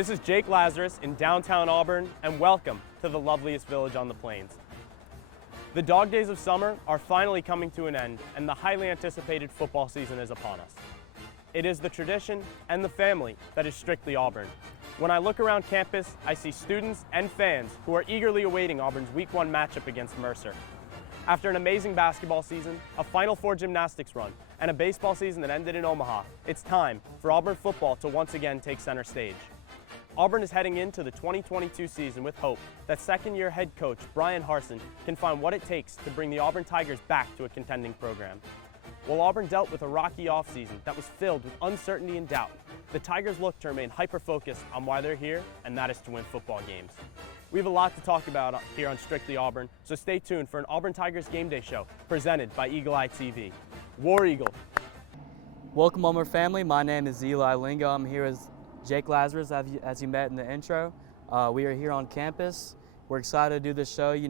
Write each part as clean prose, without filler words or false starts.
This is Jake Lazarus in downtown Auburn, and welcome to the loveliest village on the plains. The dog days of summer are finally coming to an end, and the highly anticipated football season is upon us. It is the tradition and the family that is strictly Auburn. When I look around campus, I see students and fans who are eagerly awaiting Auburn's Week 1 matchup against Mercer. After an amazing basketball season, a Final Four gymnastics run, and a baseball season that ended in Omaha, it's time for Auburn football to once again take center stage. Auburn is heading into the 2022 season with hope that second-year head coach Bryan Harsin can find what it takes to bring the Auburn Tigers back to a contending program. While Auburn dealt with a rocky offseason that was filled with uncertainty and doubt, the Tigers look to remain hyper-focused on why they're here, and that is to win football games. We have a lot to talk about here on Strictly Auburn, so stay tuned for an Auburn Tigers game day show presented by Eagle Eye TV. War Eagle. Welcome, Auburn family. My name is Eli Lingo. I'm here as Jake Lazarus, as you met in the intro. We are here on campus. We're excited to do this show. We've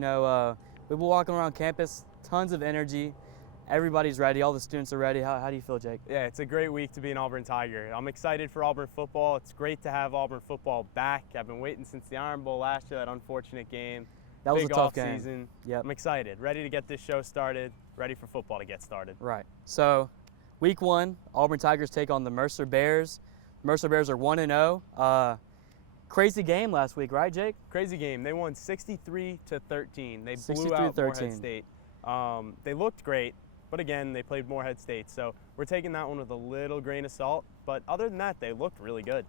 been walking around campus, tons of energy. Everybody's ready. All the students are ready. How do you feel, Jake? Yeah, it's a great week to be an Auburn Tiger. I'm excited for Auburn football. It's great to have Auburn football back. I've been waiting since the Iron Bowl last year, that unfortunate game. That was Big a tough season. game. Yep. I'm excited, ready to get this show started, ready for football to get started. Right. So, Week 1, Auburn Tigers take on the Mercer Bears. Mercer Bears are 1-0. Crazy game last week, right, Jake? Crazy game. They won 63-13. They blew out Morehead State. They looked great, but again, they played Morehead State. So we're taking that one with a little grain of salt. But other than that, they looked really good.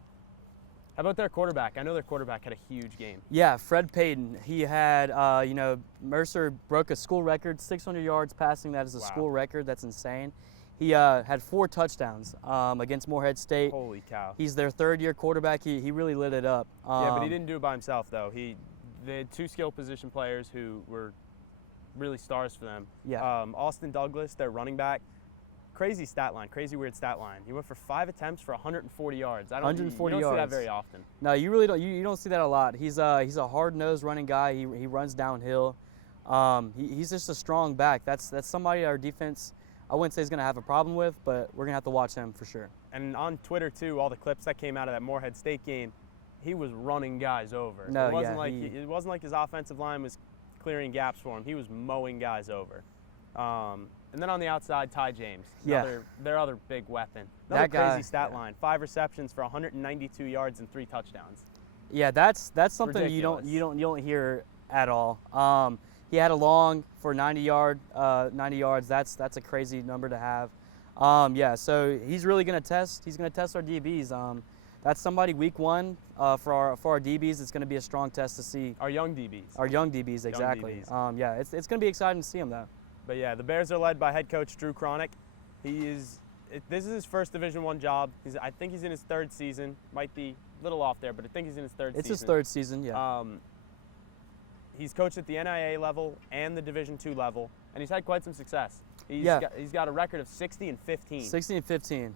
How about their quarterback? I know their quarterback had a huge game. Yeah, Fred Payton. He had, Mercer broke a school record, 600 yards passing. That is a school record. That's insane. He had 4 touchdowns against Morehead State. Holy cow. He's their third-year quarterback. He really lit it up. Yeah, but he didn't do it by himself, though. They had 2 skill position players who were really stars for them. Yeah. Austin Douglas, their running back, crazy stat line, crazy weird stat line. He went for 5 attempts for 140 yards. 140 you yards. don't see that very often. No, you really don't. You don't see that a lot. He's a hard-nosed running guy. He runs downhill. He's just a strong back. That's somebody our defense, I wouldn't say he's going to have a problem with, but we're going to have to watch him for sure. And on Twitter, too, all the clips that came out of that Morehead State game, he was running guys over. No, it wasn't like his offensive line was clearing gaps for him. He was mowing guys over. And then on the outside, Ty James, their other big weapon. Another crazy stat line, 5 receptions for 192 yards and 3 touchdowns. Yeah, that's something Ridiculous. you don't hear at all. He had a long for 90 yards. That's a crazy number to have. So he's really going to test. He's going to test our DBs. That's somebody Week 1 for our DBs. It's going to be a strong test to see our young DBs. Our young DBs, exactly. It's going to be exciting to see them though. But yeah, the Bears are led by head coach Drew Cronick. This is his first Division I job. I think he's in his 3rd season. Might be a little off there, but I think he's in his 3rd season. It's his 3rd season, yeah. He's coached at the NIA level and the Division II level, and he's had quite some success. He's got a record of 60-15. 60-15.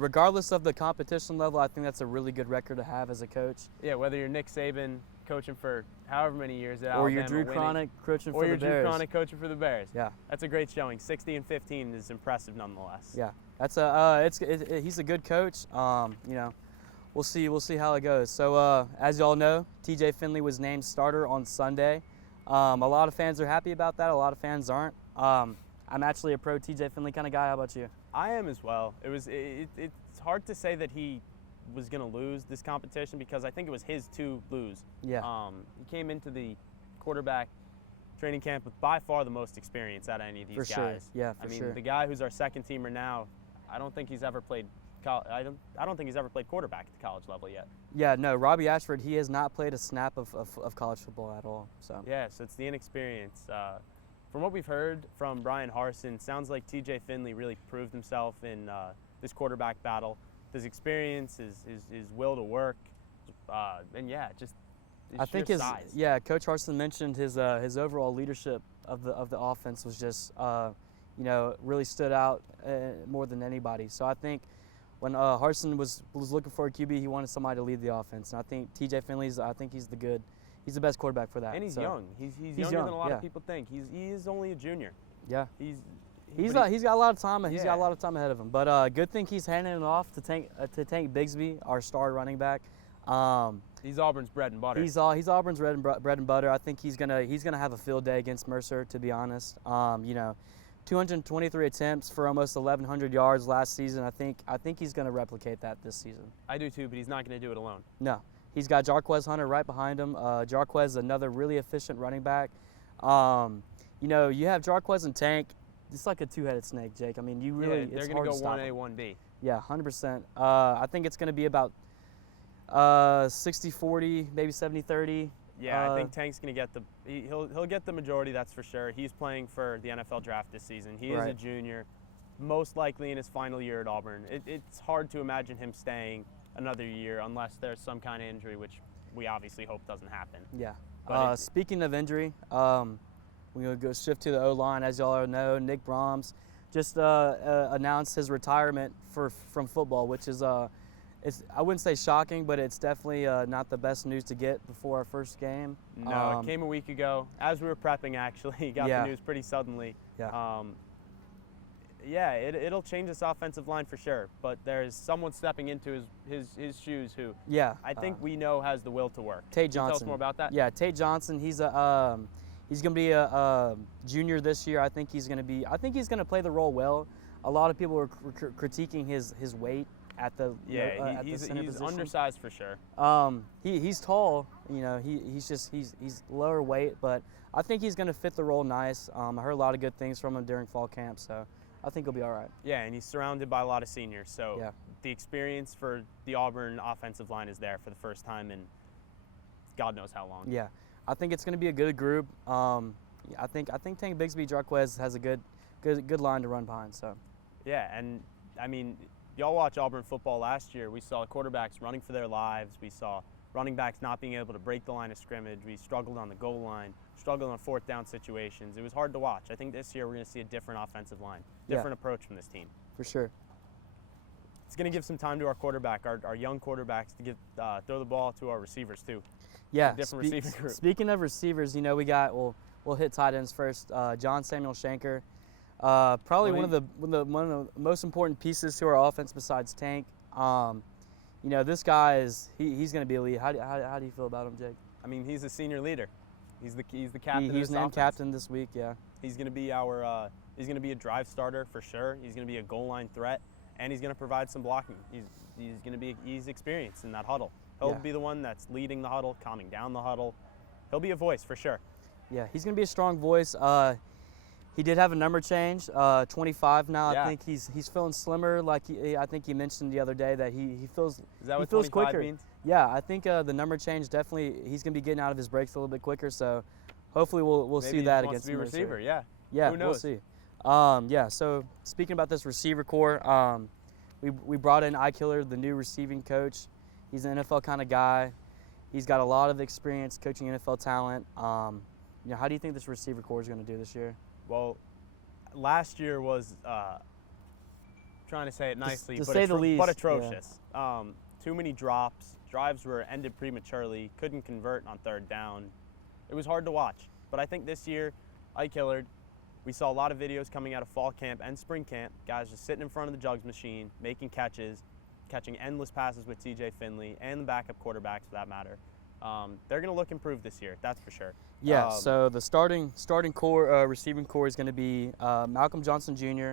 Regardless of the competition level, I think that's a really good record to have as a coach. Yeah, whether you're Nick Saban coaching for however many years at Alabama, or you're Drew Cronick coaching for the Bears. Or you're Drew Cronick coaching for the Bears. Yeah. That's a great showing. 60-15 is impressive nonetheless. Yeah. That's he's a good coach. We'll see how it goes. So as y'all know, TJ Finley was named starter on Sunday. A lot of fans are happy about that. A lot of fans aren't. I'm actually a pro TJ Finley kind of guy. How about you? I am as well. It's hard to say that he was going to lose this competition because I think it was his to lose. Yeah. He came into the quarterback training camp with by far the most experience out of any of these guys. Sure. Yeah, for sure. The guy who's our second teamer now, I don't think he's ever played. I don't think he's ever played quarterback at the college level yet. Yeah, no, Robbie Ashford, he has not played a snap of college football at all. So. Yeah, so it's the inexperience. From what we've heard from Bryan Harsin, sounds like TJ Finley really proved himself in this quarterback battle. His experience, his will to work, and just his I think size. Coach Harsin mentioned his overall leadership of the offense was just really stood out more than anybody. So I think when Harsin was looking for a QB, he wanted somebody to lead the offense, and I think TJ Finley's. I think he's the best quarterback for that. And he's young. He's younger than a lot of people think. He is only a junior. Yeah. He's got a lot of time. He's got a lot of time ahead of him. But good thing he's handing it off to Tank Bigsby, our star running back. He's Auburn's bread and butter. He's Auburn's bread and butter. I think he's gonna have a field day against Mercer, to be honest. 223 attempts for almost 1,100 yards last season. I think he's gonna replicate that this season. I do too, but he's not gonna do it alone. No, he's got Jarquez Hunter right behind him. Jarquez is another really efficient running back. You have Jarquez and Tank. It's like a two-headed snake, Jake. I mean, they're gonna go 1A, 1B. Yeah, 100%. I think it's gonna be about 60-40, maybe 70-30. Yeah, I think Tank's going to get he'll get the majority, that's for sure. He's playing for the NFL draft this season. He is a junior, most likely in his final year at Auburn. It's hard to imagine him staying another year unless there's some kind of injury, which we obviously hope doesn't happen. Yeah. Speaking of injury, we're going to go shift to the O-line. As y'all know, Nick Brahms just announced his retirement from football, which is I wouldn't say shocking, but it's definitely not the best news to get before our first game. No, it came a week ago. As we were prepping, actually, got the news pretty suddenly. Yeah. It'll change this offensive line for sure, but there's someone stepping into his shoes who I think we know has the will to work. Tate Johnson. Can you tell us more about that? Yeah, Tate Johnson. He's going to be a junior this year. I think he's going to play the role well. A lot of people were critiquing his weight at the he's position. Undersized for sure. He's tall, he's lower weight, but I think he's going to fit the role nice. I heard a lot of good things from him during fall camp, so I think he'll be all right. Yeah, and he's surrounded by a lot of seniors, so the experience for the Auburn offensive line is there for the first time in God knows how long. Yeah, I think it's going to be a good group. I think Tank Bigsby Jarquez has a good line to run behind. So. Yeah, and I mean, y'all watch Auburn football last year. We saw quarterbacks running for their lives. We saw running backs not being able to break the line of scrimmage. We struggled on the goal line, struggled on fourth down situations. It was hard to watch. I think this year we're going to see a different offensive line, different approach from this team. For sure. It's going to give some time to our quarterback, our young quarterbacks, to throw the ball to our receivers too. Yeah. Different receiving group. Speaking of receivers, we'll hit tight ends first. John Samuel Shanker. Probably one of the most important pieces to our offense besides Tank. This guy he's going to be elite. How do you feel about him, Jake? I mean, he's a senior leader. He's the captain. He's named captain this week. Yeah. He's going to be he's going to be a drive starter for sure. He's going to be a goal line threat, and he's going to provide some blocking. He's experienced in that huddle. He'll be the one that's leading the huddle, calming down the huddle. He'll be a voice for sure. Yeah, he's going to be a strong voice. He did have a number change, 25 now. Yeah. I think he's feeling slimmer. I think he mentioned the other day that he feels. Is that what feels 25 quicker. means? Yeah, I think the number change definitely. He's going to be getting out of his breaks a little bit quicker. So hopefully we'll Maybe see that he against wants to be a receiver. Yeah. Yeah, Who knows? we'll see. So speaking about this receiver core, we brought in iKiller, the new receiving coach. He's an NFL kind of guy. He's got a lot of experience coaching NFL talent. How do you think this receiver core is going to do this year? Well, last year was, trying to say it nicely, but atrocious. Yeah. Too many drops. Drives were ended prematurely. Couldn't convert on third down. It was hard to watch. But I think this year, iKiller, we saw a lot of videos coming out of fall camp and spring camp. Guys just sitting in front of the jugs machine, making catches, catching endless passes with TJ Finley and the backup quarterbacks for that matter. They're going to look improved this year, that's for sure. Yeah, so the starting core, receiving core is going to be Malcolm Johnson Jr.,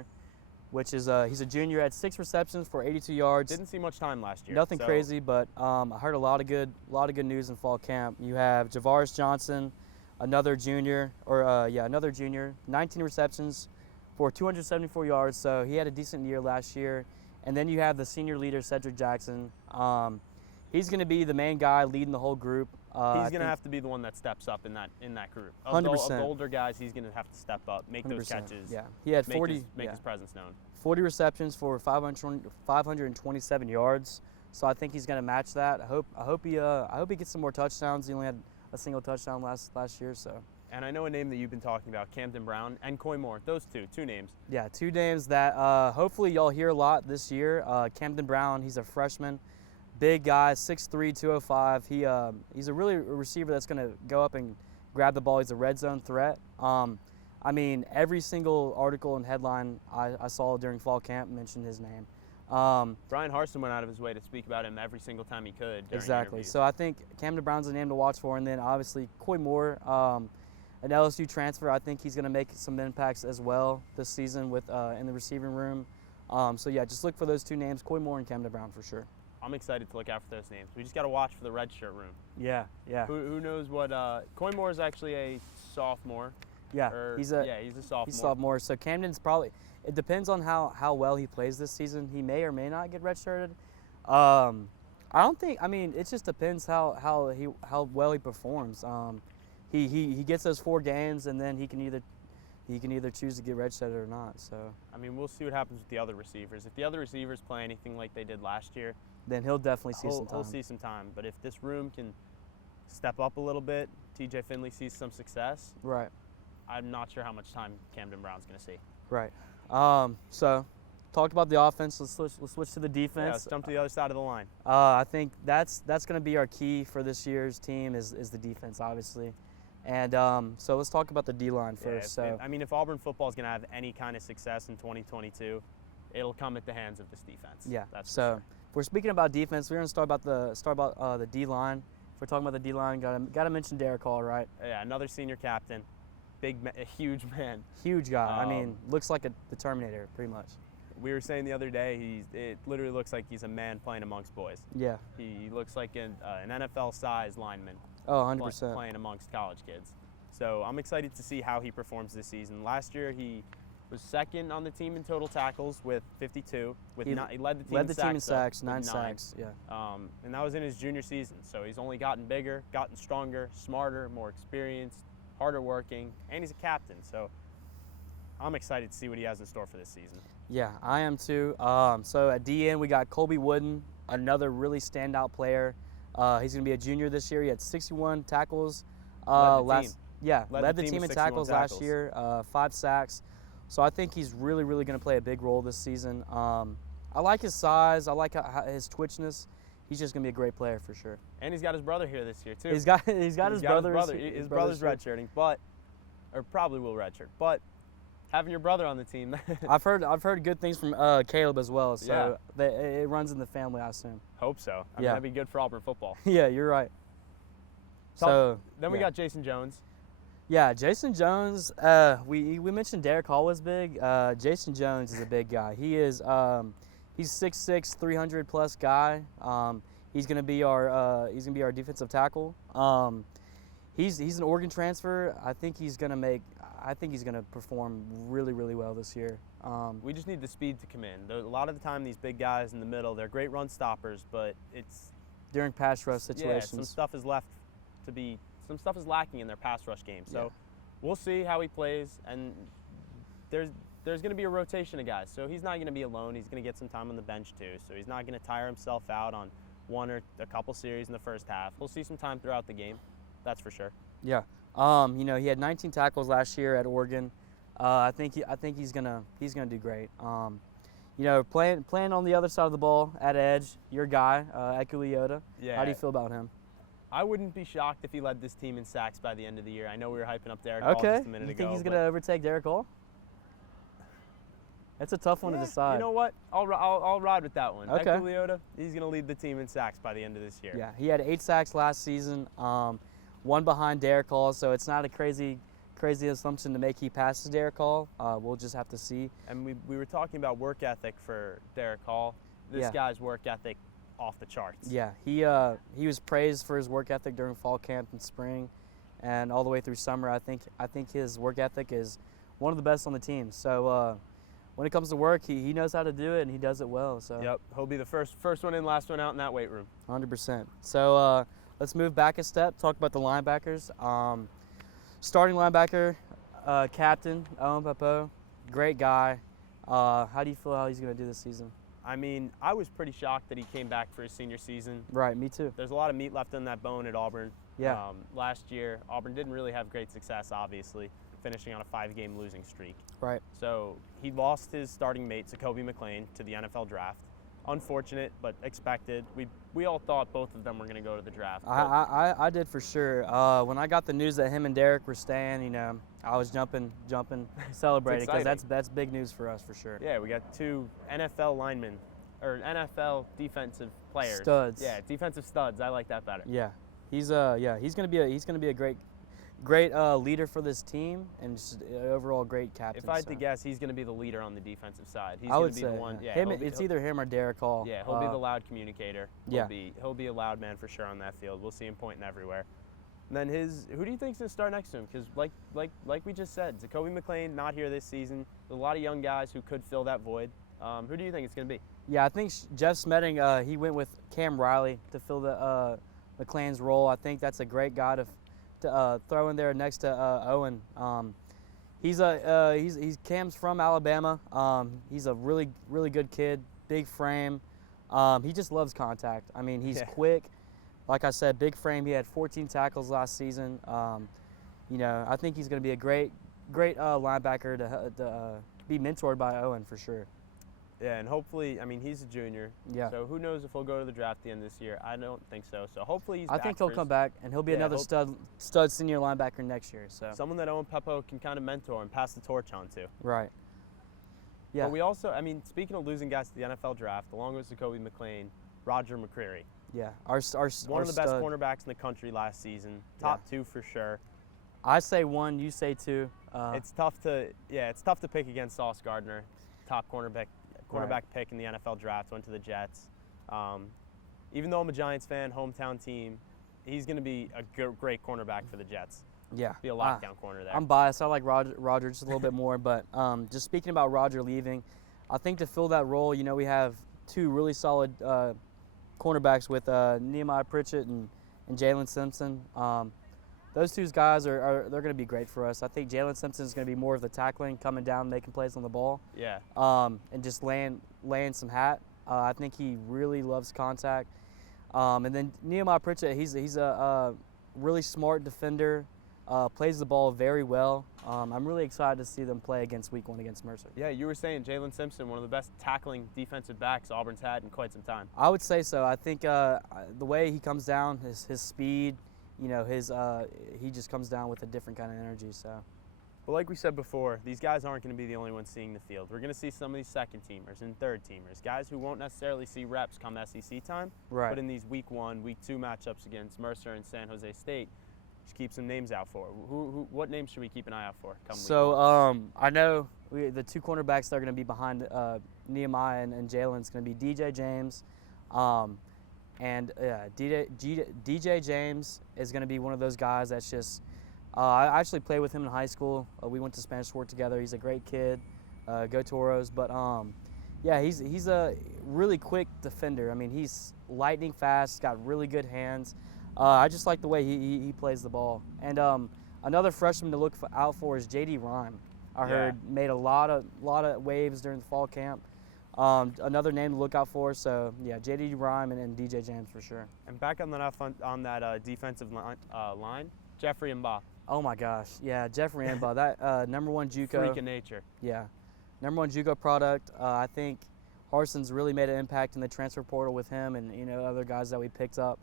which is he's a junior, had 6 receptions for 82 yards. Didn't see much time last year. Nothing crazy, but I heard a lot of good news in fall camp. You have Javaris Johnson, another junior, 19 receptions for 274 yards. So he had a decent year last year. And then you have the senior leader, Cedric Jackson. He's going to be the main guy leading the whole group. He's going to have to be the one that steps up in that group. 100%. Of the older guys, he's going to have to step up, make those catches. Yeah, he had make his presence known. 40 receptions for 527 yards. So I think he's going to match that. I hope he gets some more touchdowns. He only had a single touchdown last year. So. And I know a name that you've been talking about, Camden Brown and Coymore. Those two names. Yeah, 2 names that hopefully y'all hear a lot this year. Camden Brown, he's a freshman. Big guy, 6'3", 205. He's a really receiver that's going to go up and grab the ball. He's a red zone threat. Every single article and headline I saw during fall camp mentioned his name. Brian Harsin went out of his way to speak about him every single time he could. Exactly. Interviews. So I think Camden Brown's a name to watch for, and then obviously Coymore, an LSU transfer. I think he's going to make some impacts as well this season with in the receiving room. So yeah, just look for those two names, Coymore and Camden Brown, for sure. I'm excited to look out for those names. We just got to watch for the red shirt room. Yeah. Who knows what? Coymore is actually a sophomore. Yeah, he's a sophomore. He's sophomore. So Camden's probably. It depends on how well he plays this season. He may or may not get redshirted. I don't think. I mean, it just depends how well he performs. He gets those 4 games, and then he can either choose to get redshirted or not. So I mean, we'll see what happens with the other receivers. If the other receivers play anything like they did last year, then he'll definitely see some time. He'll see some time. But if this room can step up a little bit, TJ Finley sees some success. Right. I'm not sure how much time Camden Brown's going to see. Right. So, talked about the offense. Let's switch to the defense. Yeah, let's jump to the other side of the line. I think that's going to be our key for this year's team is the defense, obviously. And so let's talk about the D-line first. If Auburn football is going to have any kind of success in 2022, it'll come at the hands of this defense. Yeah. That's so for sure. If we're speaking about defense, we're going to start about the D-line. If we're talking about the D-line, got to mention Derek Hall, right? Yeah, another senior captain. A huge man. Huge guy. Looks like the Terminator, pretty much. We were saying the other day, it literally looks like he's a man playing amongst boys. Yeah. He looks like an NFL-sized lineman. Oh, 100%. Playing amongst college kids. So I'm excited to see how he performs this season. Last year, he was second on the team in total tackles with 52. He led the team in sacks. 9 sacks. Yeah. And that was in his junior season. So he's only gotten bigger, gotten stronger, smarter, more experienced, harder working, and he's a captain. So I'm excited to see what he has in store for this season. Yeah, I am too. So at DN, we got Colby Wooden, another really standout player. He's going to be a junior this year. He had 61 tackles. Led the team in tackles last year, 5 sacks. So I think he's really, really going to play a big role this season. I like his size. I like his twitchness. He's just going to be a great player for sure. And he's got his brother here this year too. He's got his brother. His brother's redshirting, or probably will redshirt. But having your brother on the team. I've heard good things from Caleb as well. So it runs in the family, I assume. Hope so. I mean, that'd be good for Auburn football. Yeah, you're right. Then we got Jason Jones. Yeah, Jason Jones. We mentioned Derek Hall was big. Jason Jones is a big guy. He's 6'6", 300+ guy. He's gonna be our defensive tackle. He's an Oregon transfer. I think he's gonna perform really, really well this year. We just need the speed to come in. A lot of the time, these big guys in the middle, they're great run stoppers, but it's during pass rush situations. Yeah, some stuff is lacking in their pass rush game. So we'll see how he plays, and there's going to be a rotation of guys. So he's not going to be alone. He's going to get some time on the bench too. So he's not going to tire himself out on one or a couple series in the first half. We'll see some time throughout the game. That's for sure. Yeah. He had 19 tackles last year at Oregon. I think he's gonna do great. Playing on the other side of the ball at edge, your guy, Ekuliota. Yeah. How do you feel about him? I wouldn't be shocked if he led this team in sacks by the end of the year. I know we were hyping up Derek Hall just a minute ago. You think he's gonna overtake Derek Hall? That's a tough one to decide. You know what? I'll ride with that one. Okay. Ekuliota, he's gonna lead the team in sacks by the end of this year. Yeah, he had 8 sacks last season. One behind Derek Hall, so it's not a crazy assumption to make he passes Derek Hall. We'll just have to see. And we were talking about work ethic for Derek Hall. This guy's work ethic off the charts. Yeah, he was praised for his work ethic during fall camp and spring, and all the way through summer. I think his work ethic is one of the best on the team. So when it comes to work, he knows how to do it and he does it well. So yep, he'll be the first one in, last one out in that weight room. 100%. So let's move back a step. Talk about the linebackers. Starting linebacker, captain Owen Papo, great guy. How do you feel how he's going to do this season? I mean, I was pretty shocked that he came back for his senior season. Right, me too. There's a lot of meat left in that bone at Auburn. Yeah. Last year, Auburn didn't really have great success, obviously, finishing on a 5-game losing streak. Right. So he lost his starting mate, Kobe McLean, to the NFL draft. Unfortunate, but expected. We all thought both of them were going to go to the draft. I did for sure. When I got the news that him and Derek were staying, I was jumping, celebrating, because that's big news for us for sure. Yeah, we got 2 NFL linemen or NFL defensive players. Studs. Yeah, defensive studs. I like that better. Yeah, he's gonna be a great leader for this team and just overall great captain. If I had to guess, he's going to be the leader on the defensive side. He's I would be say the one. yeah. Yeah, It's either him or Derek Hall. Yeah, he'll be the loud communicator. Yeah, he'll be a loud man for sure on that field. We'll see him pointing everywhere. And then who do you think's going to start next to him? Because like we just said, Jacoby McLean not here this season. There's a lot of young guys who could fill that void. Who do you think it's going to be? Yeah, I think Jeff Smetting, he went with Cam Riley to fill the McLean's role. I think that's a great guy to throw in there next to Owen. He's Cam's from Alabama. He's a really good kid, big frame. He just loves contact. I mean, he's quick. Like I said, big frame. He had 14 tackles last season. I think he's going to be a great linebacker to be mentored by Owen for sure. Yeah, and hopefully, I mean, he's a junior. Yeah. So who knows if he'll go to the draft at the end of this year? I don't think so. So hopefully he's I think he'll come back, and he'll be another stud senior linebacker next year. So someone that Owen Peppo can kind of mentor and pass the torch on to. Right. Yeah. But we also, I mean, speaking of losing guys to the NFL draft, along with Jacoby McLean, Roger McCreary. Yeah. One of the best cornerbacks in the country last season. Top two for sure. I say one, you say two. It's tough to pick against Sauce Gardner, top cornerback pick in the NFL draft, went to the Jets. Even though I'm a Giants fan, hometown team, he's going to be a great cornerback for the Jets. Yeah. Be a lockdown corner there. I'm biased. I like Roger just a little bit more. But just speaking about Roger leaving, I think to fill that role, we have two really solid cornerbacks with Nehemiah Pritchett and Jalen Simpson. Those two guys they're going to be great for us. I think Jalen Simpson is going to be more of the tackling, coming down, making plays on the ball. Yeah. And just laying some hat. I think he really loves contact. And then Nehemiah Pritchett, he's a really smart defender, plays the ball very well. I'm really excited to see them play week 1 against Mercer. Yeah, you were saying Jalen Simpson, one of the best tackling defensive backs Auburn's had in quite some time. I would say so. I think the way he comes down, his speed, he just comes down with a different kind of energy. So, well, like we said before, these guys aren't going to be the only ones seeing the field. We're going to see some of these second-teamers and third-teamers, guys who won't necessarily see reps come SEC time, right. But in these week 1, week 2 matchups against Mercer and San Jose State, just keep some names out for. What names should we keep an eye out for come week 1? I know the two cornerbacks that are going to be behind Nehemiah and Jalen is going to be DJ James. DJ James is going to be one of those guys that's just I actually played with him in high school. We went to Spanish Fort together. He's a great kid. Go Toros. But, he's a really quick defender. I mean, he's lightning fast, got really good hands. I just like the way he plays the ball. And another freshman to look out for is J.D. Rhyme. I heard made a lot of waves during the fall camp. Another name to look out for. So, yeah, J.D. Rhyme and DJ James for sure. And back on that defensive line, Jeffrey Mba. Oh, my gosh. Yeah, Jeffrey Mba, that #1 JUCO. Freak of nature. Yeah. #1 JUCO product. I think Harson's really made an impact in the transfer portal with him and, other guys that we picked up.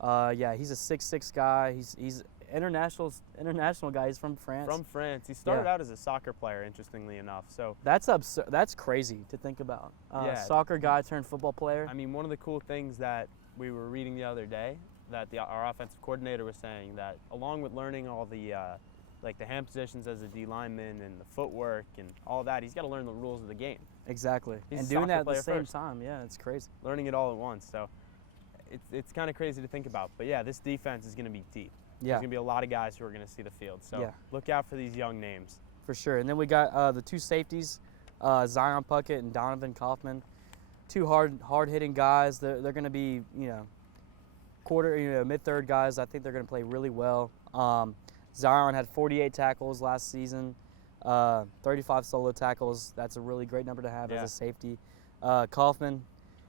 He's a 6'6" guy. He's international guy. He's from France. From France. He started out as a soccer player, interestingly enough. So that's absurd. That's crazy to think about. Soccer guy turned football player. I mean, one of the cool things that we were reading the other day that our offensive coordinator was saying that along with learning all the the hand positions as a D lineman and the footwork and all that, he's got to learn the rules of the game. Exactly. He's and doing that at the same first. time, yeah, it's crazy. Learning it all at once. So it's kind of crazy to think about. But yeah, this defense is going to be deep. Yeah. There's going to be a lot of guys who are going to see the field. So look out for these young names. For sure. And then we got the two safeties, Zion Puckett and Donovan Kaufman. Two hard-hitting guys. They're going to be, mid-third guys. I think they're going to play really well. Zion had 48 tackles last season, 35 solo tackles. That's a really great number to have as a safety. Kaufman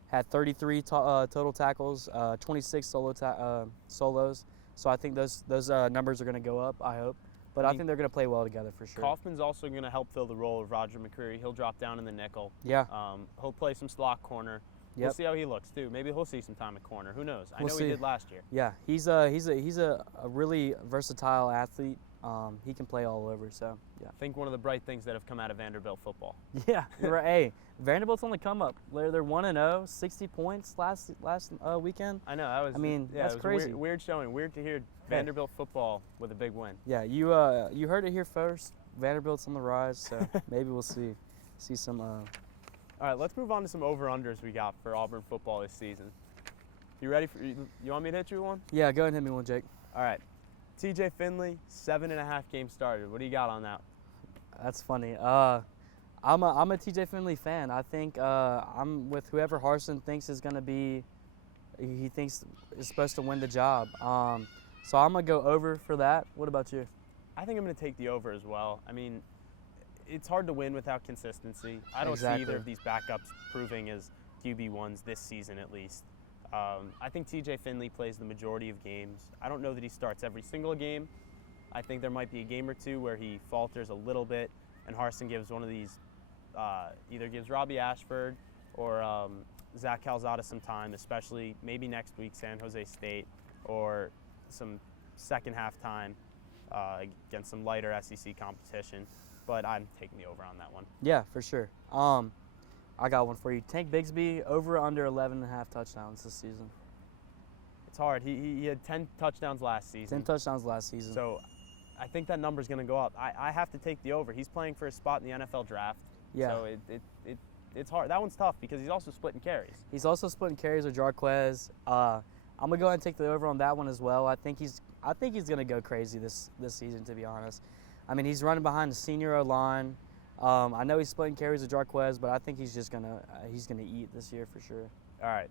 had 33 total tackles, 26 solos. So I think those numbers are going to go up, I hope. But I think they're going to play well together for sure. Kaufman's also going to help fill the role of Roger McCreary. He'll drop down in the nickel. Yeah. He'll play some slot corner. Yep. We'll see how he looks too. Maybe he'll see some time at corner. Who knows? I know he did last year. Yeah, he's a really versatile athlete. he can play all over. So yeah. I think one of the bright things that have come out of Vanderbilt football. Yeah, you're right. Hey, Vanderbilt's on the come up. They're 1-0, 60 points last weekend. I know. That was. I mean, yeah, that's it was crazy. Weird showing. Weird to hear Vanderbilt football with a big win. Yeah, you heard it here first. Vanderbilt's on the rise, so maybe we'll see some. All right, let's move on to some over-unders we got for Auburn football this season. You ready for? You want me to hit you one? Yeah, go ahead and hit me one, Jake. All right. TJ Finley, 7.5 games started. What do you got on that? That's funny. I'm a TJ Finley fan. I think I'm with whoever Harsin thinks is going to be. He thinks is supposed to win the job. So I'm gonna go over for that. What about you? I think I'm going to take the over as well. I mean, it's hard to win without consistency. I don't see either of these backups proving as QB1s this season at least. I think TJ Finley plays the majority of games. I don't know that he starts every single game. I think there might be a game or two where he falters a little bit, and Harsin gives one of these, either gives Robbie Ashford or Zach Calzada some time, especially maybe next week San Jose State, or some second half time against some lighter SEC competition. But I'm taking the over on that one. Yeah, for sure. I got one for you. Tank Bigsby, over under 11.5 touchdowns this season. It's hard. He had 10 touchdowns last season. 10 touchdowns last season. So I think that number's going to go up. I have to take the over. He's playing for a spot in the NFL draft. Yeah. So it's hard. That one's tough because he's also splitting carries. He's also splitting carries with Jarquez. I'm gonna go ahead and take the over on that one as well. I think he's gonna go crazy this season, to be honest. I mean, he's running behind the senior O-line. I know he's splitting carries with Jarquez, but I think he's gonna eat this year for sure. All right,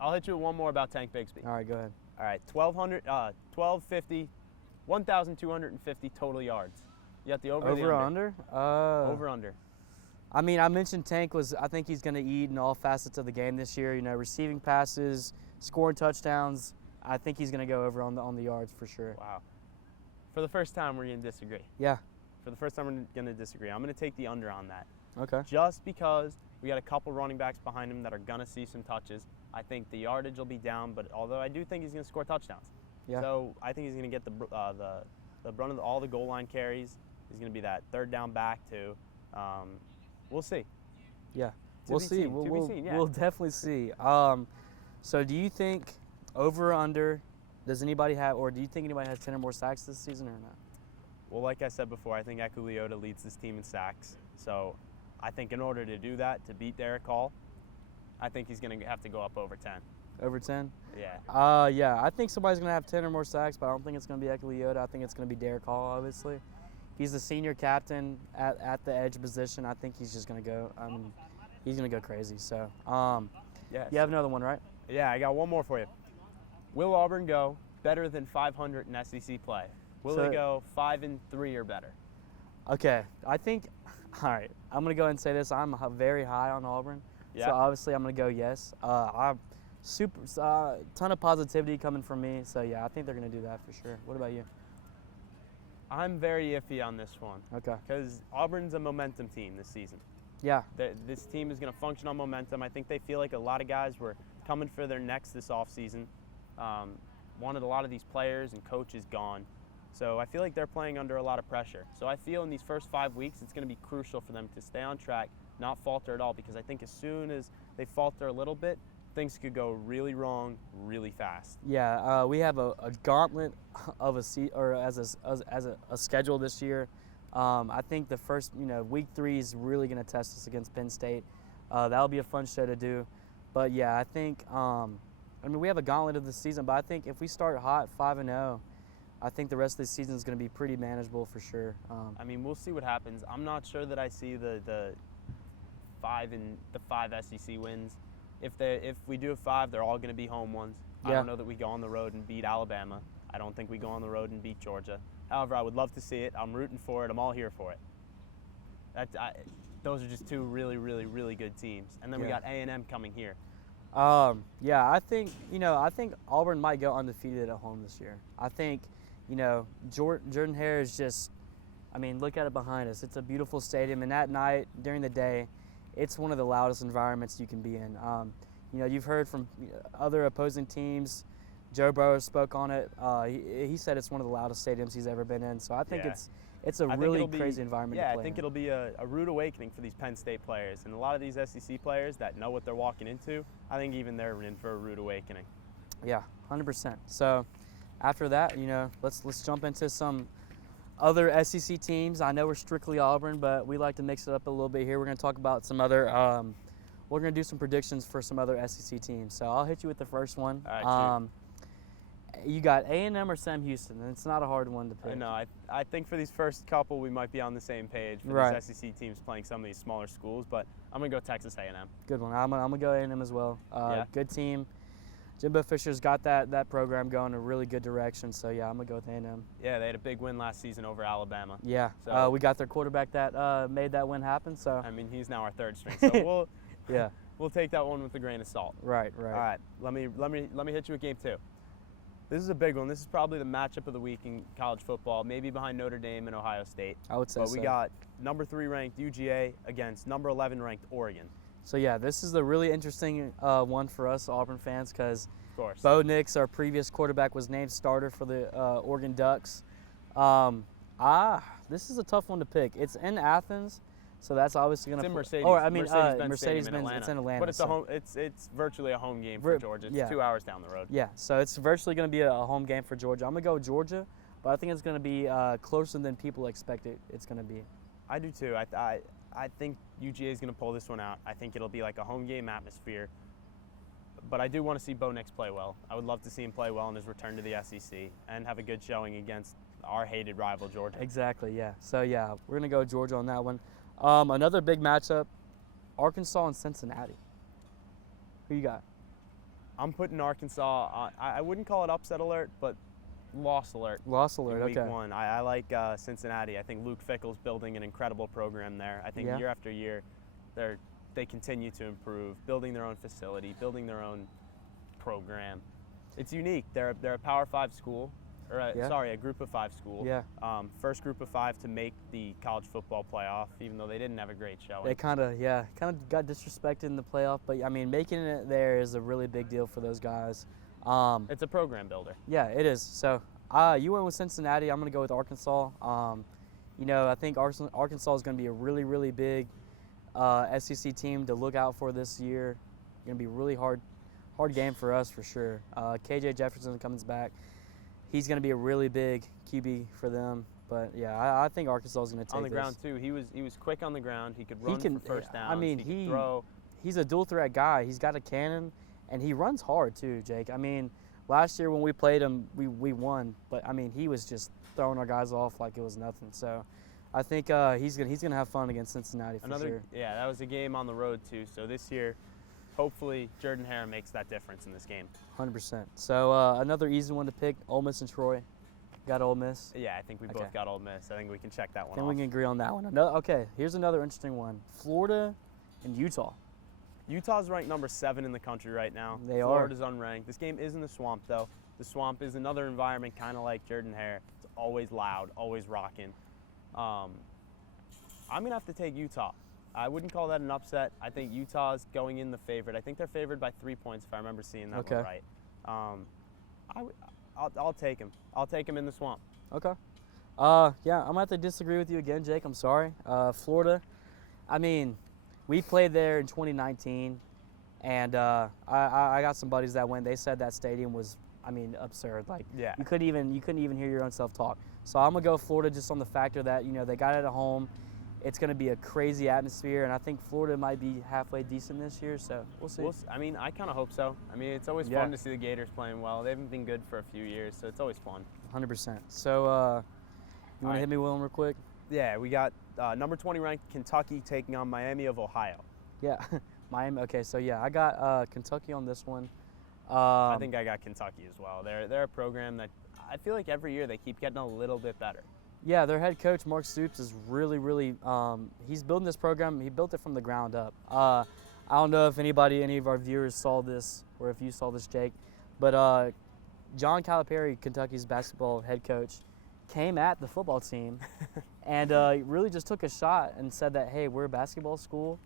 I'll hit you with one more about Tank Bigsby. All right, go ahead. All right, 1,250, 1,250 total yards. You got the over or the under? Over under. I mean, I mentioned Tank I think he's going to eat in all facets of the game this year. You know, receiving passes, scoring touchdowns. I think he's going to go over on the yards for sure. Wow. For the first time, we're going to disagree. Yeah. For the first time, we're going to disagree. I'm going to take the under on that. Okay. Just because we got a couple running backs behind him that are going to see some touches. I think the yardage will be down, but although I do think he's going to score touchdowns. Yeah. So I think he's going to get the brunt of all the goal line carries. He's going to be that third down back too. We'll see. Yeah, we'll see. We'll definitely see. So do you think over or under? Does anybody have, or do you think anybody has 10 or more sacks this season or not? Well, like I said before, I think Ekuliota leads this team in sacks. So I think in order to do that, to beat Derek Hall, I think he's going to have to go up over 10. Over 10? Yeah. Yeah, I think somebody's going to have 10 or more sacks, but I don't think it's going to be Ekuliota. I think it's going to be Derek Hall, obviously. He's the senior captain at the edge position. I think he's just going to go. He's going to go crazy. So, yes. You have another one, right? Yeah, I got one more for you. Will Auburn go better than 500 in SEC play? Will they go 5-3 or better? Okay, I think. All right, I'm going to go ahead and say this. I'm very high on Auburn. Yeah. So obviously I'm going to go yes. I'm ton of positivity coming from me. So yeah, I think they're going to do that for sure. What about you? I'm very iffy on this one. Okay. Because Auburn's a momentum team this season. Yeah. This team is going to function on momentum. I think they feel like a lot of guys were coming for their necks this offseason. Wanted a lot of these players and coaches gone. So I feel like they're playing under a lot of pressure. So I feel in these first 5 weeks, it's going to be crucial for them to stay on track, not falter at all, because I think as soon as they falter a little bit, things could go really wrong really fast. Yeah, we have a gauntlet of a schedule this year. I think the first, week 3 is really going to test us against Penn State. That'll be a fun show to do. But yeah, I think, we have a gauntlet of the season, but I think if we start hot 5-0, I think the rest of the season is going to be pretty manageable for sure. We'll see what happens. I'm not sure that I see the 5 SEC wins. If we do have 5, they're all going to be home ones. Yeah. I don't know that we go on the road and beat Alabama. I don't think we go on the road and beat Georgia. However, I would love to see it. I'm rooting for it. I'm all here for it. Those are just 2 really, really, really good teams. And then we got A&M coming here. Yeah, I think Auburn might go undefeated at home this year. I think, Jordan Hare is just, look at it behind us. It's a beautiful stadium, and at night, during the day, it's one of the loudest environments you can be in. You've heard from other opposing teams Joe Burrow spoke on it. He said it's one of the loudest stadiums he's ever been in. So I think it's a really crazy environment to play I think it'll be a rude awakening for these Penn State players. And a lot of these SEC players that know what they're walking into, I think even they're in for a rude awakening. Yeah, 100%. So after that, let's jump into some other SEC teams. I know we're strictly Auburn, but we like to mix it up a little bit here. We're going to talk about some other we're going to do some predictions for some other SEC teams. So I'll hit you with the first one. All right, you got A&M or Sam Houston, and it's not a hard one to pick. I know. I think for these first couple, we might be on the same page for these SEC teams playing some of these smaller schools, but I'm going to go Texas A&M. Good one. I'm going to go A&M as well. Good team. Jimbo Fisher's got that program going in a really good direction, so yeah, I'm going to go with A&M. Yeah, they had a big win last season over Alabama. Yeah, so, we got their quarterback that made that win happen. So I mean, he's now our third string, so we'll take that one with a grain of salt. Right. All right, let me hit you with game 2. This is a big one. This is probably the matchup of the week in college football, maybe behind Notre Dame and Ohio State. I would say But we got number 3 ranked UGA against number 11 ranked Oregon. So yeah, this is the really interesting one for us Auburn fans because Bo Nix, our previous quarterback, was named starter for the Oregon Ducks. This is a tough one to pick. It's in Athens, so that's obviously going to. It's in Mercedes. Mercedes-Benz. It's in Atlanta. But it's virtually a home game for Georgia. It's 2 hours down the road. Yeah, so it's virtually going to be a home game for Georgia. I'm going to go with Georgia, but I think it's going to be closer than people expect it's going to be. I do too. I think UGA is going to pull this one out. I think it'll be like a home game atmosphere. But I do want to see Bo Nix play well. I would love to see him play well in his return to the SEC and have a good showing against our hated rival, Georgia. Exactly, yeah. So, yeah, we're going to go Georgia on that one. Another big matchup, Arkansas and Cincinnati. Who you got? I'm putting Arkansas on. I wouldn't call it upset alert, but loss alert. Loss alert, in week okay. 1. I like Cincinnati. I think Luke Fickell's building an incredible program there. I think year after year they continue to improve, building their own facility, building their own program. It's unique. They're a Power 5 school, or a Group of 5 school. Yeah. First Group of 5 to make the college football playoff, even though they didn't have a great showing. They kind of got disrespected in the playoff, but I mean, making it there is a really big deal for those guys. It's a program builder. Yeah, it is. So you went with Cincinnati. I'm going to go with Arkansas. I think Arkansas is going to be a really, really big SEC team to look out for this year. Going to be a really hard game for us for sure. KJ Jefferson comes back. He's going to be a really big QB for them. But yeah, I think Arkansas is going to take on the this. ground too. He was quick on the ground. He could run for first downs. I mean, he could throw. He's a dual threat guy. He's got a cannon, and he runs hard too, Jake. I mean, last year when we played him, we won. But I mean, he was just throwing our guys off like it was nothing. So I think he's gonna have fun against Cincinnati for sure. Yeah, that was a game on the road too. So this year, hopefully, Jordan Hare makes that difference in this game. 100%. So another easy one to pick: Ole Miss and Troy. Got Ole Miss. Yeah, I think we both got Ole Miss. I think we can check that one off. We can agree on that one. Okay, here's another interesting one: Florida and Utah. Utah's ranked number 7 in the country right now. Florida's unranked. This game is in the Swamp though. The Swamp is another environment kind of like Jordan Hare. It's always loud, always rocking. I'm going to have to take Utah. I wouldn't call that an upset. I think Utah's going in the favorite. I think they're favored by 3 points if I remember seeing that one right. I'll take him. I'll take him in the Swamp. Okay. Yeah, I'm going to have to disagree with you again, Jake. I'm sorry. Florida, I mean, we played there in 2019, and I got some buddies that went. They said that stadium was, absurd. Like, you couldn't even hear your own self talk. So I'm gonna go Florida just on the factor that they got it at home. It's gonna be a crazy atmosphere, and I think Florida might be halfway decent this year. So we'll see. I kind of hope so. It's always fun to see the Gators playing well. They haven't been good for a few years, so it's always fun. 100%. So you want to hit me with one real quick? Yeah, we got number 20 ranked Kentucky taking on Miami of Ohio. Yeah, Miami. Okay, so yeah, I got Kentucky on this one. I think I got Kentucky as well. They're a program that I feel like every year they keep getting a little bit better. Yeah, their head coach, Mark Stoops, is really, he's building this program. He built it from the ground up. I don't know if any of our viewers saw this or if you saw this, Jake, but John Calipari, Kentucky's basketball head coach, came at the football team and really just took a shot and said that, hey, we're a basketball school.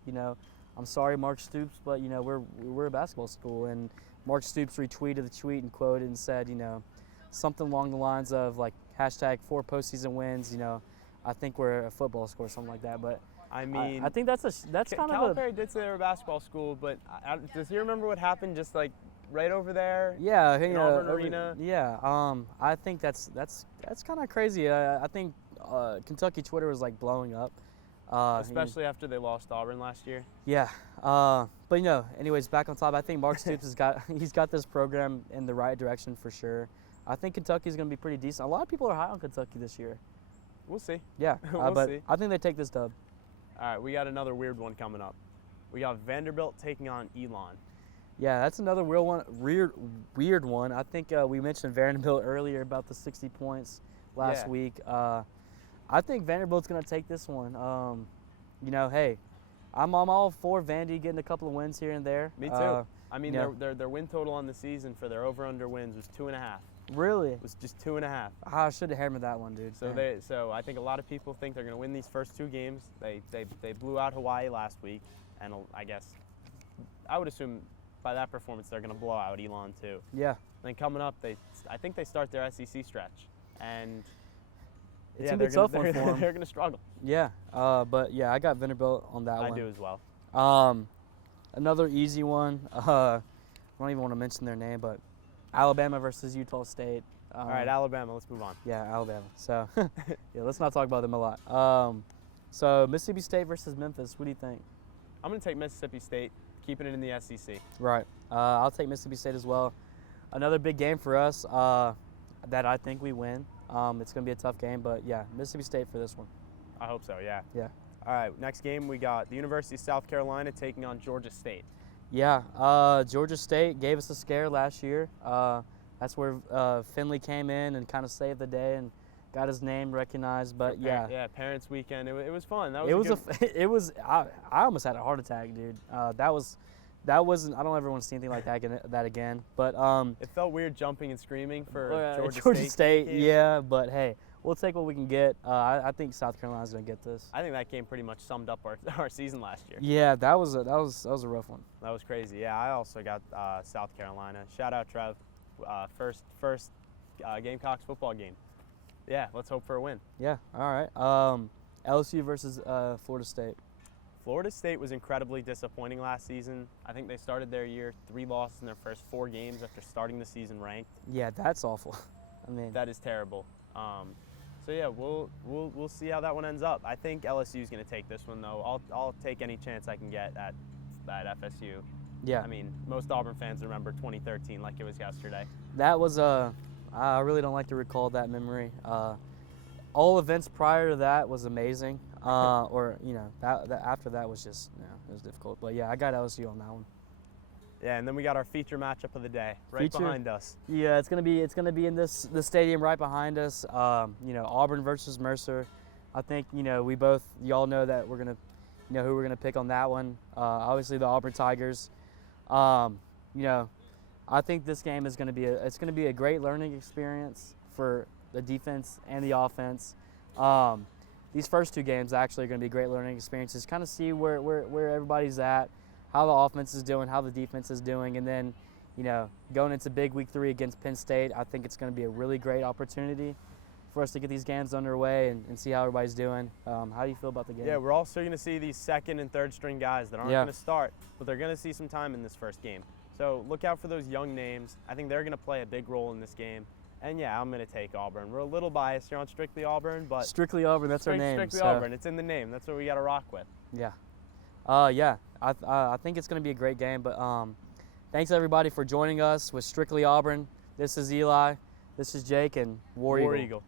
I'm sorry, Mark Stoops, but, we're a basketball school. And Mark Stoops retweeted the tweet and quoted and said, something along the lines of like #4 postseason wins. I think we're a football school or something like that. But I mean, I think that's kind of Calipari did say they were a basketball school, but does he remember what happened just like right over there? Yeah, in Auburn Arena. Yeah, I think that's kind of crazy. I think Kentucky Twitter was like blowing up, especially after they lost Auburn last year. Yeah, but anyways, back on top. I think Mark Stoops he's got this program in the right direction for sure. I think Kentucky's going to be pretty decent. A lot of people are high on Kentucky this year. We'll see. Yeah, we'll but see. I think they take this dub. All right, we got another weird one coming up. We got Vanderbilt taking on Elon. Yeah, that's another weird one. I think we mentioned Vanderbilt earlier about the 60 points last week. I think Vanderbilt's going to take this one. Hey, I'm all for Vandy getting a couple of wins here and there. Me too. I mean, their win total on the season for their over/under wins was 2.5. Really? It was just 2.5. I should have hammered that one, dude. So I think a lot of people think they're going to win these first 2 games. They blew out Hawaii last week, and I would assume by that performance they're going to blow out Elon too. Yeah. Then coming up, I think they start their SEC stretch, and it's gonna be a tough one for them. They're going to struggle. Yeah, but yeah, I got Vanderbilt on that one. I do as well. Another easy one. I don't even want to mention their name, but Alabama versus Utah State. All right, Alabama. Let's move on. Yeah, Alabama. So, yeah, let's not talk about them a lot. So Mississippi State versus Memphis. What do you think? I'm going to take Mississippi State, keeping it in the SEC. Right. I'll take Mississippi State as well. Another big game for us that I think we win. It's going to be a tough game, but yeah, Mississippi State for this one. I hope so, yeah. Yeah. All right, next game we got the University of South Carolina taking on Georgia State. Yeah, Georgia State gave us a scare last year. That's where Finley came in and kind of saved the day and got his name recognized. But yeah, Parents Weekend. It was fun. I almost had a heart attack, dude. That wasn't. I don't ever want to see anything like that again. But it felt weird jumping and screaming for Georgia State. Yeah, but hey, we'll take what we can get. I think South Carolina's gonna get this. I think that game pretty much summed up our season last year. Yeah, that was a rough one. That was crazy. Yeah, I also got South Carolina. Shout out Trev, first Gamecocks football game. Yeah, let's hope for a win. Yeah. All right. LSU versus Florida State. Florida State was incredibly disappointing last season. I think they started their year 3 losses in their first 4 games after starting the season ranked. Yeah, that's awful. I mean, that is terrible. So yeah, we'll see how that one ends up. I think LSU is going to take this one though. I'll take any chance I can get at FSU. Yeah. I mean, most Auburn fans remember 2013 like it was yesterday. That was I really don't like to recall that memory. All events prior to that was amazing. That after that was just it was difficult. But yeah, I got LSU on that one. Yeah, and then we got our feature matchup of the day behind us. Yeah, it's gonna be in the stadium right behind us. Auburn versus Mercer. I think y'all know that we're gonna who we're gonna pick on that one. Obviously the Auburn Tigers. I think this game is gonna be a great learning experience for the defense and the offense. These first 2 games actually are gonna be great learning experiences. Kind of see where everybody's at. How the offense is doing, how the defense is doing, and then, going into big week 3 against Penn State, I think it's going to be a really great opportunity for us to get these games underway and see how everybody's doing. How do you feel about the game? Yeah, we're also going to see these 2nd and 3rd string guys that aren't going to start, but they're going to see some time in this first game. So look out for those young names. I think they're going to play a big role in this game. And yeah, I'm going to take Auburn. We're a little biased here on Strictly Auburn, but Strictly Auburn, that's our name. Strictly Auburn, it's in the name. That's what we got to rock with. Yeah. I think it's going to be a great game, but thanks everybody for joining us with Strictly Auburn. This is Eli, this is Jake, and War Eagle.